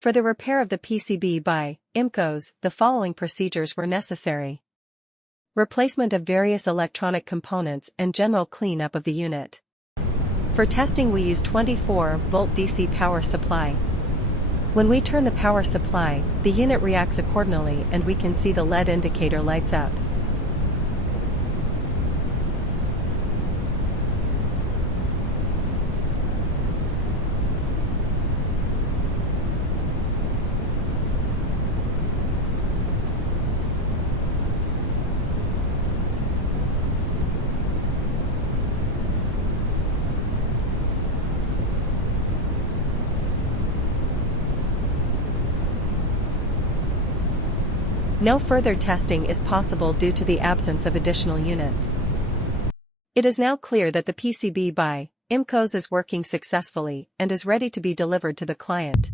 For the repair of the PCB by IMCOS, the following procedures were necessary. Replacement of various electronic components and general cleanup of the unit. For testing we use 24-volt DC power supply. When we turn the power supply, the unit reacts accordingly and we can see the LED indicator lights up. No further testing is possible due to the absence of additional units. It is now clear that the PCB by IMCOS is working successfully and is ready to be delivered to the client.